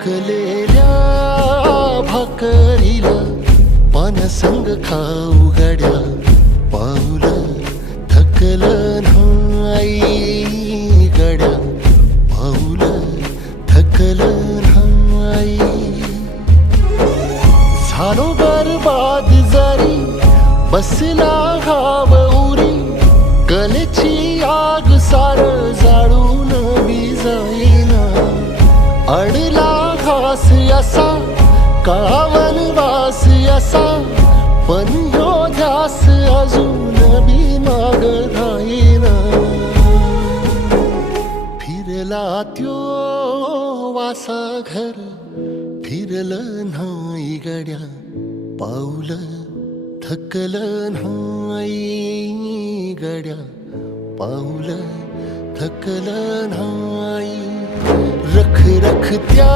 थकलेल्या भाकरीला पानसंग खाऊ गड्या, पाऊल थकलं नाही गड्या, पाऊल थकलं नाही. झालो बरबाद जरी बसला घाव उरी, कलेची आग सार जाळून बी जाईना. अडला घास असा काळा वनवास असा, पण ह्यो ध्यास अजून बी माग राहीना. फिरला त्यो वासा घर, फिरलं नाही गड्या, पाऊल थकलं नाही गड्या, पाऊल थकलं नाही. रख रख त्या